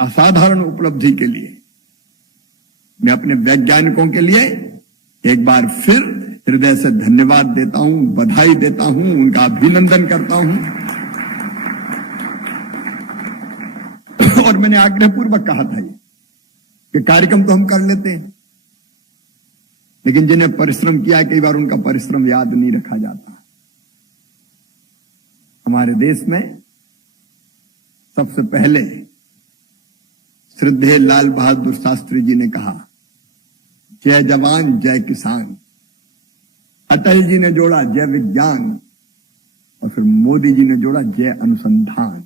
असाधारण उपलब्धि के लिए मैं अपने वैज्ञानिकों के लिए एक बार फिर हृदय से धन्यवाद देता हूं, बधाई देता हूं, उनका अभिनंदन करता हूं। और मैंने आग्रहपूर्वक कहा था कि कार्यक्रम तो हम कर लेते हैं, लेकिन जिन्हें परिश्रम किया कई बार उनका परिश्रम याद नहीं रखा जाता। हमारे देश में सबसे पहले श्रद्धेय लाल बहादुर शास्त्री जी ने कहा, जय जवान जय किसान। अटल जी ने जोड़ा जय विज्ञान, और फिर मोदी जी ने जोड़ा जय अनुसंधान।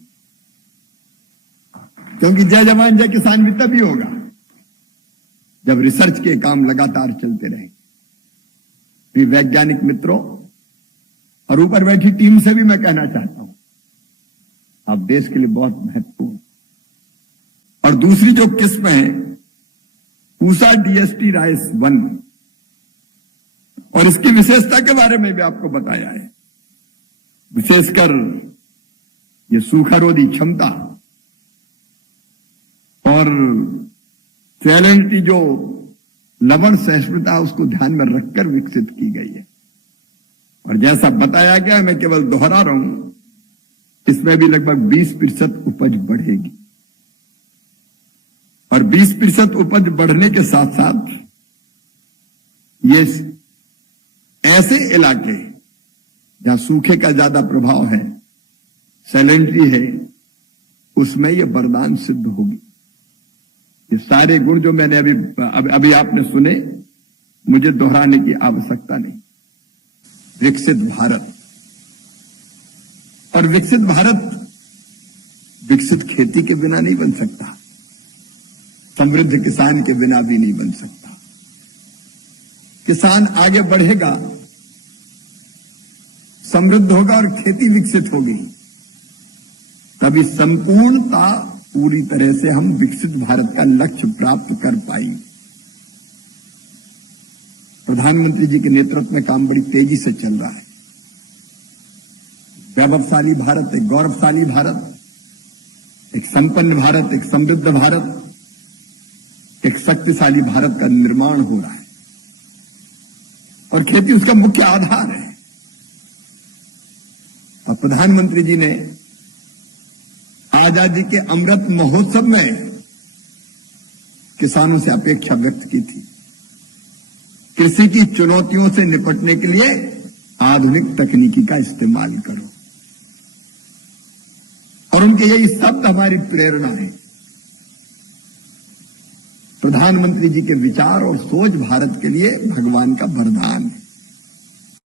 क्योंकि जय जवान जय किसान भी तभी होगा जब रिसर्च के काम लगातार चलते रहेंगे। वैज्ञानिक मित्रों और ऊपर बैठी टीम से भी मैं कहना चाहता हूं, आप देश के लिए बहुत महत्वपूर्ण। और दूसरी जो किस्म है पूसा डीएसटी राइस 1, और इसकी विशेषता के बारे में भी आपको बताया है। विशेषकर ये सूखारोधी क्षमता और सैलिनिटी जो लवण सहिष्णुता उसको ध्यान में रखकर विकसित की गई है। और जैसा बताया गया, मैं केवल दोहरा रहा हूं, इसमें भी लगभग 20% उपज बढ़ेगी। और 20% उपज बढ़ने के साथ साथ ये ऐसे इलाके जहां सूखे का ज्यादा प्रभाव है, सैलिनिटी है, उसमें ये वरदान सिद्ध होगी। ये सारे गुण जो मैंने अभी आपने सुने, मुझे दोहराने की आवश्यकता नहीं। विकसित भारत, और विकसित भारत विकसित खेती के बिना नहीं बन सकता, समृद्ध किसान के बिना भी नहीं बन सकता। किसान आगे बढ़ेगा, समृद्ध होगा और खेती विकसित होगी, तभी संपूर्णता पूरी तरह से हम विकसित भारत का लक्ष्य प्राप्त कर पाएंगे। प्रधानमंत्री जी के नेतृत्व में काम बड़ी तेजी से चल रहा है। वैभवशाली भारत, एक गौरवशाली भारत, एक संपन्न भारत, एक समृद्ध भारत, एक शक्तिशाली भारत का निर्माण हो रहा है। और खेती उसका मुख्य आधार है। और प्रधानमंत्री जी ने आजादी के अमृत महोत्सव में किसानों से अपेक्षा व्यक्त की थी, कृषि की चुनौतियों से निपटने के लिए आधुनिक तकनीकी का इस्तेमाल करो। और उनके यही शब्द हमारी प्रेरणा है। प्रधानमंत्री जी के विचार और सोच भारत के लिए भगवान का वरदान है।